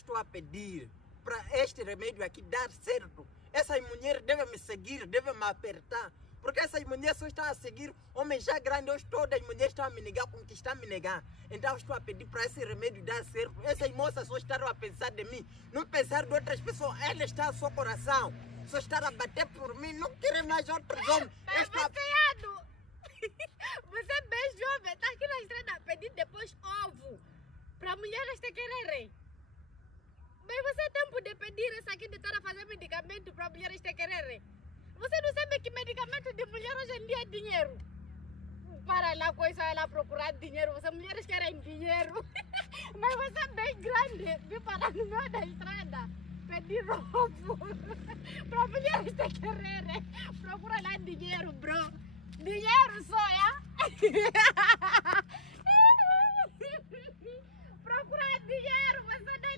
estou a pedir para este remédio aqui dar certo, essas mulheres devem me seguir, devem me apertar. Porque essas mulheres só estão a seguir homens já grandes, hoje todas as mulheres estão a me negar com o que estão a me negar. Então eu estou a pedir para esse remédio dar certo. Essas moças só estão a pensar de mim, não pensar de outras pessoas. Elas estão a seu coração, só estão a bater por mim, não querem mais outros homens. Você é bem jovem, está aqui na estrada a pedir depois ovo para mulheres te quererem. Mas você tem tempo de pedir isso aqui de estar a fazer medicamento para mulheres te quererem. Você não sabe que medicamento de mulher hoje em dia é dinheiro. Para lá com isso, ela procurar dinheiro. Você mulheres querem dinheiro. Mas você é bem grande. Vim parar no meio da estrada. Pedir ovo. Para mulheres te quererem. Procura lá dinheiro, bro. Dinheiro só, é? Procura dinheiro. Você não